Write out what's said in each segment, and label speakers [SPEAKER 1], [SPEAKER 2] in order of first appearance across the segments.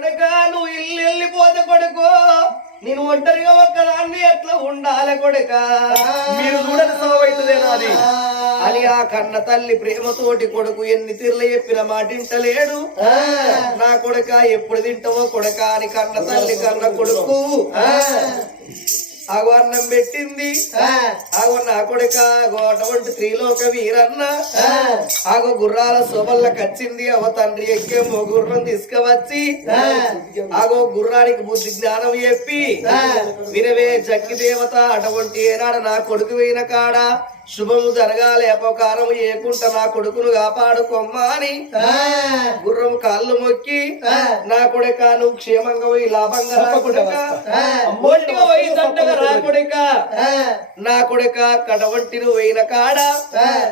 [SPEAKER 1] కొడుక నువ్వు ఇల్లు వెళ్ళిపోతే కొడుకు. నేను ఒంటరిగా ఒక్కదాన్ని ఎట్లా ఉండాలి కొడుక?
[SPEAKER 2] మీరు చూడని సావు నాది.
[SPEAKER 1] అని ఆ కన్న తల్లి ప్రేమతోటి కొడుకు ఎన్ని తీర్లు చెప్పిన మాటింటలేడు నా కొడుక ఎప్పుడు తింటావో కొడుక అని కన్న తల్లి కన్న కొడుకు. ఆగో అన్నం పెట్టింది. ఆగో నా కొడుక ఆగో అటువంటి త్రిలోక వీరన్న. ఆగో గుర్రాల శోభల్ల కచ్చింది అవ తండ్రి ఎక్కేమో గుర్రం తీసుకువచ్చి. ఆగో గుర్రానికి బుద్ధి జ్ఞానం చెప్పి. వినవే జగ్గి దేవత అటువంటి ఏనాడు నా కొడుకు పోయిన కాడ? శుభము జరగాలి అపకారం ఏకుంట నా కొడుకును కాపాడుకోమ్మా అని. గుర్రం కాళ్ళు మొక్కి నా కొడుక నువ్వు క్షేమంగా పోయి లాభంగా ఒంటిగా పోయి దండగా రా కొడుక. నా కొడుక కడవంటి నువ్వు పోయిన కాడ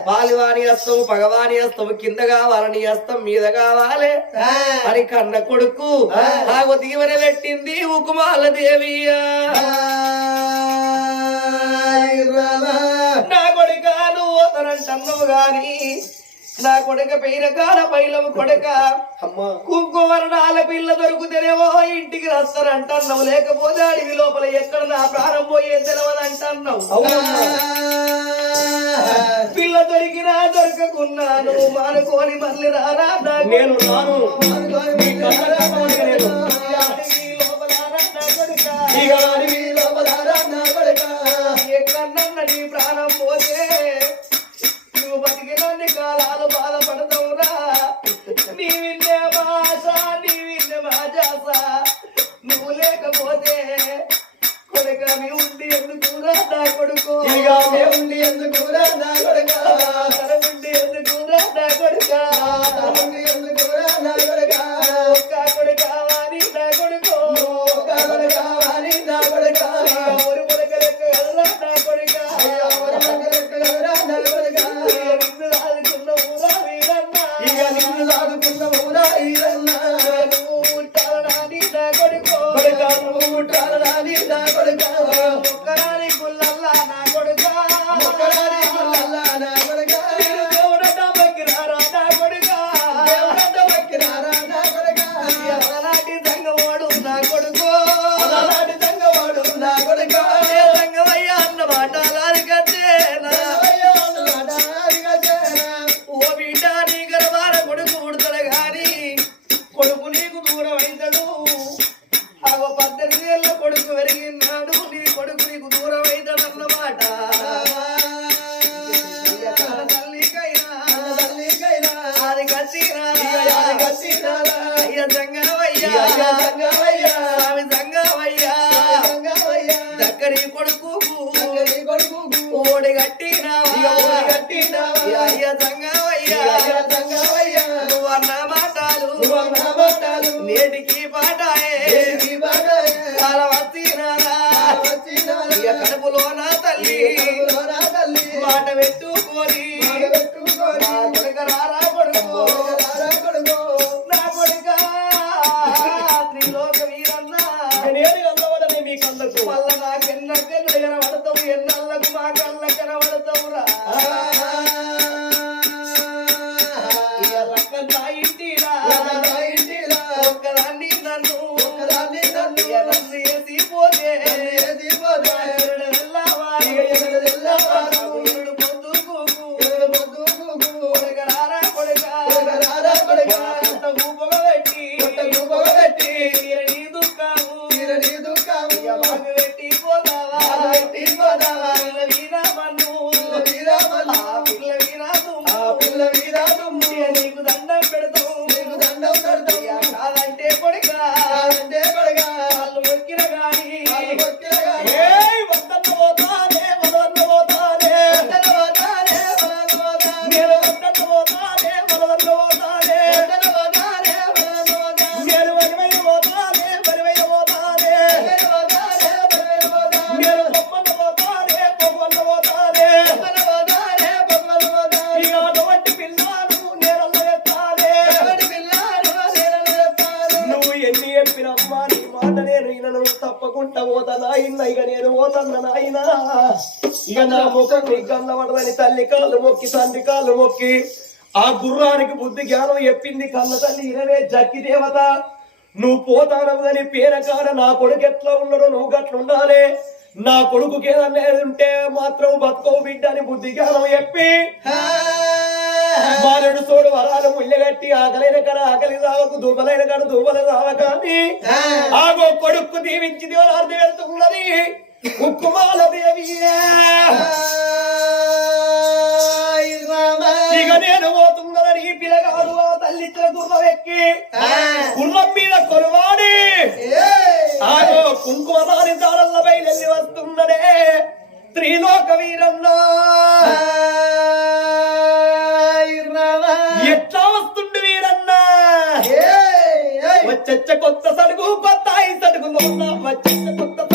[SPEAKER 1] పాలివాణి హస్తం పగవాని హస్తం కింద కావాలని హస్తం మీద కావాలి. అని కన్న కొడుకు ఆగో దీవెన పెట్టింది ఉకుమాల దేవియా నా కొడుక నువ్వు పోతానంటున్నావు గాని నా కొడుక పైన కాడ పైలము కొడుక.
[SPEAKER 2] అమ్మా.
[SPEAKER 1] కుంకుమరణాల పిల్ల దొరుకుతేనేమో ఇంటికి వస్తారంటున్నావు లేకపోతే అడవి లోపల ఎక్కడ నా ప్రాణం పోయే తెలవదంటున్నావు.
[SPEAKER 2] అవునమ్మా.
[SPEAKER 1] పిల్ల దొరికినా దొరకకున్నాను మానుకోని మళ్ళీ రారా
[SPEAKER 2] నేను రాను.
[SPEAKER 1] లోపల లేకపోతే కొడుక మీ ఉండి ఎందుకురా నా కొడుకు
[SPEAKER 2] ఇక మేముండి ఎందుకురా నా కొడుకా?
[SPEAKER 1] ఉండి ఎందుకురా నా కొడుక
[SPEAKER 2] తమ్ముండి ఎందుకురా నా కొడుకా?
[SPEAKER 1] ఒక్క కొడుక వారి నా కొడుకు
[SPEAKER 2] ఒక్క కొడుకా వారి నా కొడుకా?
[SPEAKER 1] ఊరు కొడుక లెక్క కదరా నా కొడుక
[SPEAKER 2] ఎవరి పక్కనెక్కడురా నా కొడుకా?
[SPEAKER 1] నిన్ను ఆదుకున్న ఊరా వీరన్నా
[SPEAKER 2] ఇక నిన్ను ఊరా.
[SPEAKER 1] నీ నా కొడుకా? నేటికి కడుపులో నా తల్లి. మాట పెట్టుకొని కొడుక రారా కొడుకు. నా కొడుక త్రిలోక వీరన్నా
[SPEAKER 2] నేను అందవడని మీ కళ్ళకు
[SPEAKER 1] మళ్ళా నాకెన్న ఇక
[SPEAKER 2] నా
[SPEAKER 1] ముఖం తల్లి కాళ్ళు మొక్కి తండ్రి కాళ్ళు మొక్కి ఆ గుర్రానికి బుద్ధి జ్ఞానం చెప్పింది కన్న తల్లి ఇరవే జక్కి దేవత.
[SPEAKER 2] నువ్వు పోతానవు గాని పేరకాడ నా కొడుకు ఎట్లా ఉన్నాడో నువ్వు గట్ల ఉండాలి నా కొడుకుకి ఏదన్నా ఉంటే మాత్రం బతుకోవు బిడ్డ అని బుద్ధి జ్ఞానం చెప్పి మారెడు తోడు వరాలు ముళ్ళగట్టి ఆకలైన కాడ ఆకలి రావకు దుబ్బలైన కాడ దుబ్బల రావక అని. ఆగో కొడుకు దీవించి దేవరార్థి వెళ్తున్నది. ఉక్కుమాల దేవి ఇక నేను పోతున్నానని ఈ పిల్లగాడు ఆ తల్లిచ్చిన గుర్రం ఎక్కి గుర్రం మీద కొలువాడి. ఆగో కుంకుమ రాని దారల్ల బయలెల్లి వస్తున్నడే త్రిలోక వీరన్నా. వచ్చచ్చ కొత్త సడుగు కొత్త ఐ సడుగులో వచ్చచ్చ కొత్త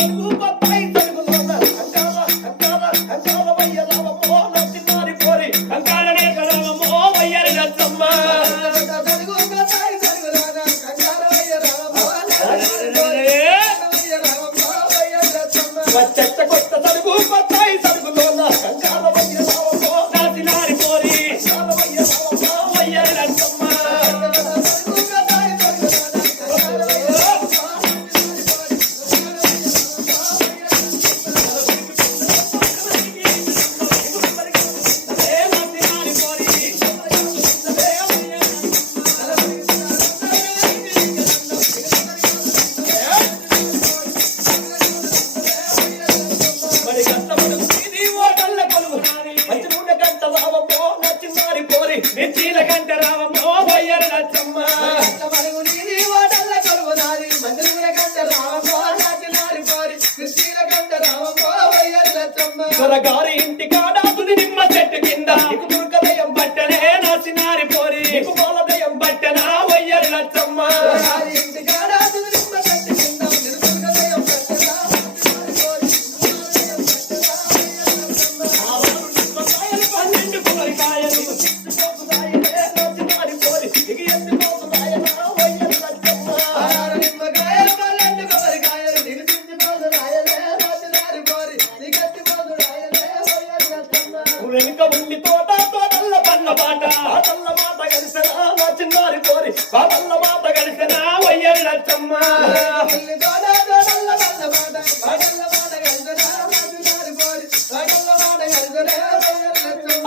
[SPEAKER 2] చీలకంట నెచ్చీల రావమ్మో.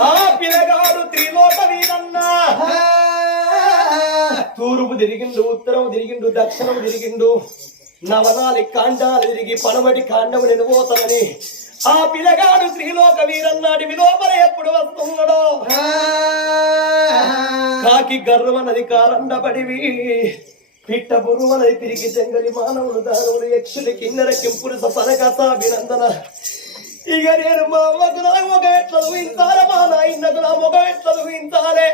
[SPEAKER 2] ఆ పిల్లగాడు త్రిలోక వీరన్న తూర్పు తిరిగిండు ఉత్తరం తిరిగిండు దక్షిణం తిరిగిండు. నవనాలి కాండాలు తిరిగి పనమటి కాండము నేను పోతానని ఆ పిల్లగాడు త్రిలోక వీరన్నాడి విలోపల ఎప్పుడు వస్తున్నాడో? కాకి గర్వనది కారండబడివి. పిట్ట బురువనది తిరిగి జంగలి మానవులు దానవులు యక్షులు కిన్నెర కింపురు సనక సాభినందన ఇక నేను మా అమ్మకు నా మొగ ఎట్లా ఊహించాలి మా నాయనకు నా మొగ ఎట్లా ఊహించాలి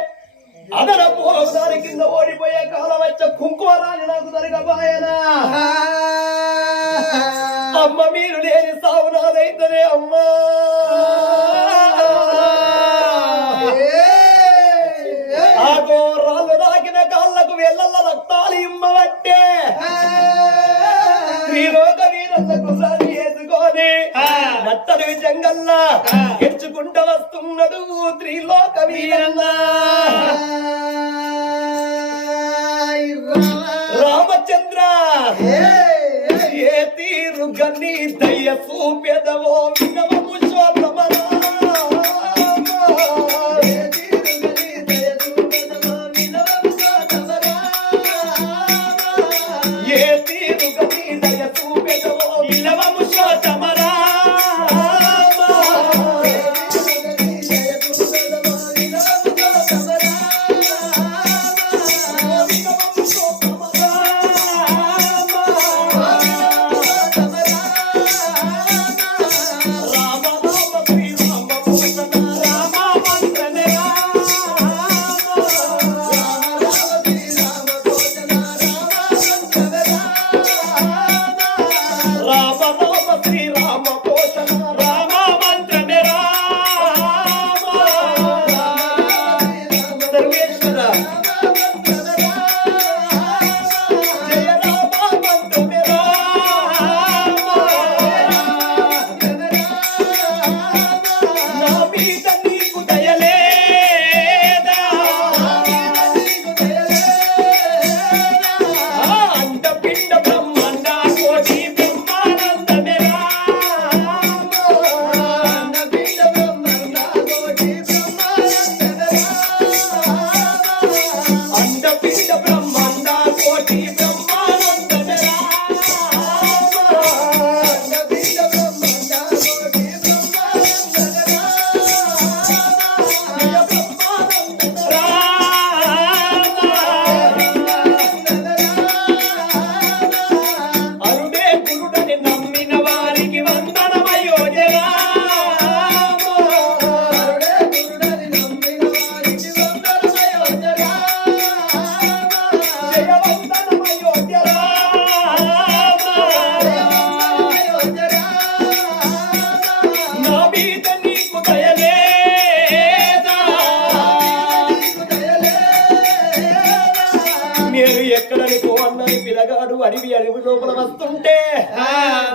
[SPEAKER 2] అదన పూర్వం దాని కింద ఓడిపోయే కాలం వచ్చే కుంకుమ రాని నాకు జరగబాయనా అమ్మ మీరు లేని సావు నాదైతేనే అమ్మా. నత్తడు జంగల్లా. ఎచ్చుకుంట వస్తున్నాడు త్రిలోక వీరన్న. రామచంద్ర ఏ తీరు గని దయ్య చూపెదవో వినవము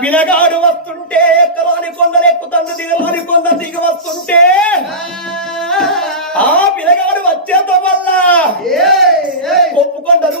[SPEAKER 2] పిలగాడు వస్తుంటే ఎక్కలోని కొందరు ఎక్కుతుంది దిగలోని కొందరు దిగి వస్తుంటే. ఆ. పిలగాడు వచ్చేత వల్ల ఒప్పుకొండలు